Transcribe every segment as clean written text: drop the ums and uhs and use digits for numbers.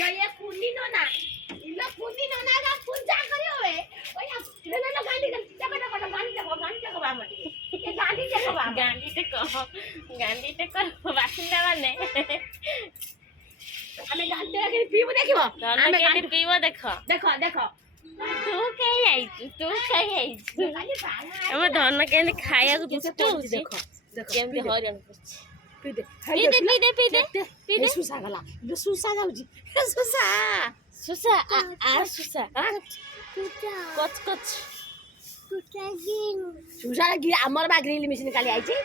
ইলো এ কুনি ননা ইলো কুনি ননা গা পূজা করিও এ ওই না গান্ডি দেখো গান্ডি দেখো আমাকে এ গান্ডি দেখো গান্ডিটা কর বাসিন্দা মানে আমি গান্ডি আগে পিব দেখিব আমি গান্ডি পিব দেখো ତୁ କାହିଁ ଆଇଛୁ ଆମ ଧନ କେମିତି ଖାଇବାକୁ ଦୁଷ୍ଟ ହଉଛି କେମିତି ହଇରାଣ କରୁଛି ପିଦେ ସୁସା ଗଲା ସୁସା ଯାଉଛି ସୁସା ସୁସା ସୁସା କଚ କଚ ସୁସା ଆମର ବା ଗ୍ରିଲ ମେସିନ୍ କାଲି ଆଇଛି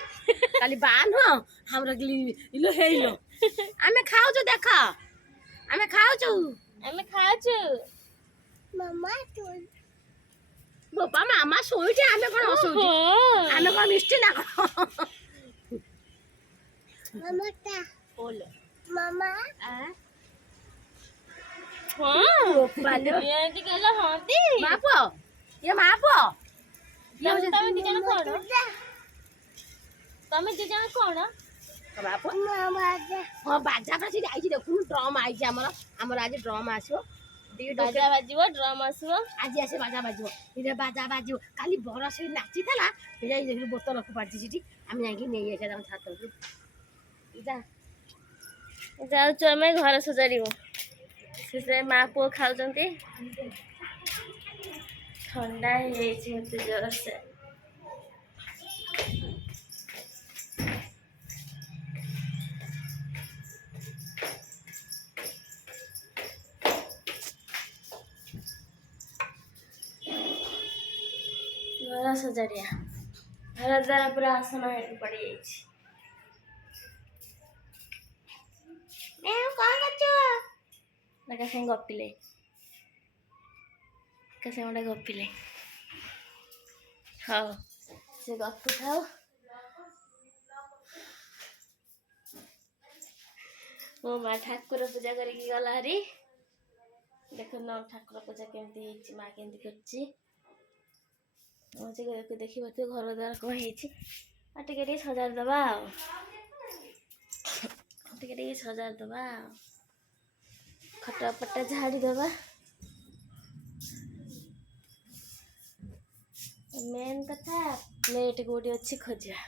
କାଲି ବା ନୁହଁ ଆମର ଇଲୋ ହେଇଲୋ ଆମେ ଖାଉଛୁ ଦେଖ ଆମେ ଖାଉଛୁ ବୋପା ମାମା ଶୋଇଛି ଆମେ କଣ ଅଶୋଉଛୁ ଆମେ କଣ ମିଷ୍ଟି ନା କଣ ମାମା ମା ପୁଅ ଇଏ ମା ପୁଅ ତମେ ଦି ଜଣ କଣ ହଁ ବାଜା ବାଜି ଯାଇଛି ଦେଖୁନୁ ଡ୍ରମ୍ ଆଇଛି ଆମର ଆଜି ଡ୍ରମ୍ ଆସିବ ବାଜା ବାଜିବ ଡ୍ରମ୍ ଆସିବ ଆଜି ଆସି ବାଜା ବାଜିବ ଏଇଟା ବାଜା ବାଜିବ କାଲି ବର ସେଠି ନାଚିଥିଲା ସେଠି ବୋତଲ ଫୋପାଡ଼ିଛି ସେଠି ଆମେ ଯାଇକି ନେଇ ଆସିବା ତାଙ୍କ ଛାତକୁ ଯାଉଛୁ ଆମେ ଘର ସଜାଡ଼ିବୁ ସେଥିରେ ମା ପୁଅ ଖାଉଛନ୍ତି ଥଣ୍ଡା ହେଇଯାଇଛି ମୋତେ ଜୋରସେ ଘର ସଜାଡ଼ିଆ ଘର ଦ୍ୱାରା ପୁରା ଆସନ ହେଇକି ପଡ଼ିଯାଇଛି କଣ କରୁଛୁ ଏକା ସାଙ୍ଗେ ଗପିଲେ ହଉ ସେ ଗପୁଥାଉ ମୋ ମା ଠାକୁର ପୂଜା କରିକି ଗଲା ହାରି ଦେଖୁନ ଠାକୁର ପୂଜା କେମିତି ହେଇଛି ମା କେମିତି କରିଛି ଦେଖିପାରୁଥିବ ଘର ଦ୍ୱାରା କ'ଣ ହେଇଛି ଆଉ ଟିକେ ସଜାଡ଼ିଦେବା ଆଉ ଖଟ ପଟା ଝାଡ଼ିଦେବା ମେନ୍ କଥା ପ୍ଲେଟ୍ କୋଉଠି ଅଛି ଖୋଜିବା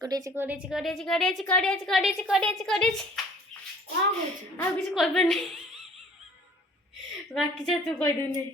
କୋଡ଼ିଛି ଆଉ କିଛି କହିପାରୁନି ବାକି ଯା ତୁ କହିଦେଉନି